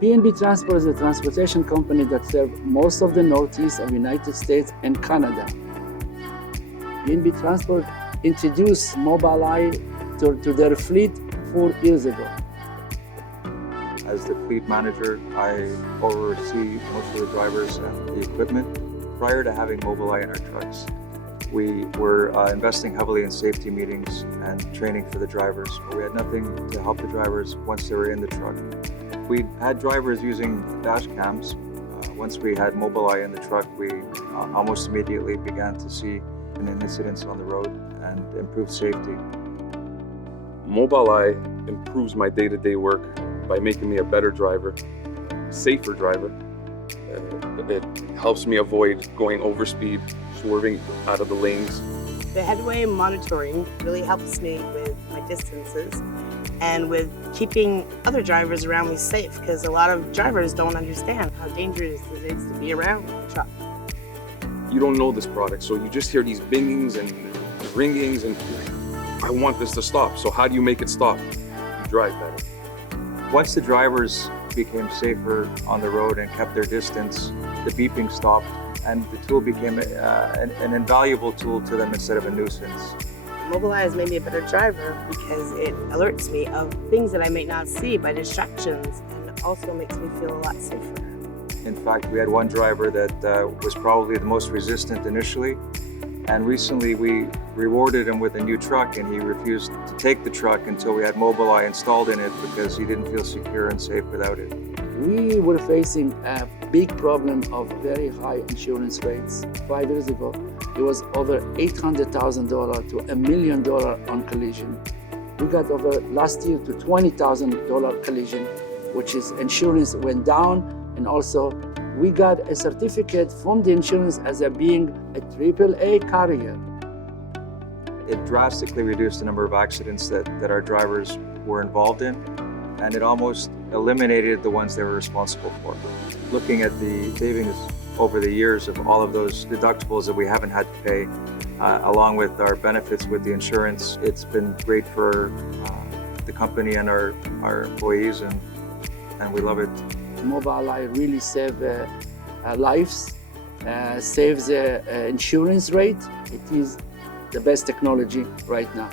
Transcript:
P&B Transport is a transportation company that serves most of the Northeast of the United States and Canada. P&B Transport introduced Mobileye to their fleet 4 years ago. As the fleet manager, I oversee most of the drivers and the equipment. Prior to having Mobileye in our trucks, we were investing heavily in safety meetings and training for the drivers, but we had nothing to help the drivers once they were in the truck. We had drivers using dash cams. Once we had Mobileye in the truck, we almost immediately began to see incidents on the road and improved safety. Mobileye improves my day-to-day work by making me a better driver, a safer driver. It helps me avoid going overspeed, swerving out of the lanes. The headway monitoring really helps me with my distances and with keeping other drivers around me safe, because a lot of drivers don't understand how dangerous it is to be around a truck. You don't know this product, so you just hear these bingings and ringings and I want this to stop. So how do you make it stop? You drive better. Once the drivers became safer on the road and kept their distance, the beeping stopped, and the tool became an invaluable tool to them instead of a nuisance. Mobileye has made me a better driver because it alerts me of things that I may not see by distractions, and also makes me feel a lot safer. In fact, we had one driver that was probably the most resistant initially, and recently we rewarded him with a new truck, and he refused to take the truck until we had Mobileye installed in it because he didn't feel secure and safe without it. We were facing a big problem of very high insurance rates. 5 years ago, it was over $800,000 to $1 million on collision. We got over last year to $20,000 collision, which is insurance went down, and also we got a certificate from the insurance as being a AAA carrier. It drastically reduced the number of accidents that our drivers were involved in, and it almost eliminated the ones they were responsible for. Looking at the savings over the years of all of those deductibles that we haven't had to pay, along with our benefits with the insurance, it's been great for the company and our employees, and we love it. Mobileye really saves lives, saves the insurance rate. It is the best technology right now.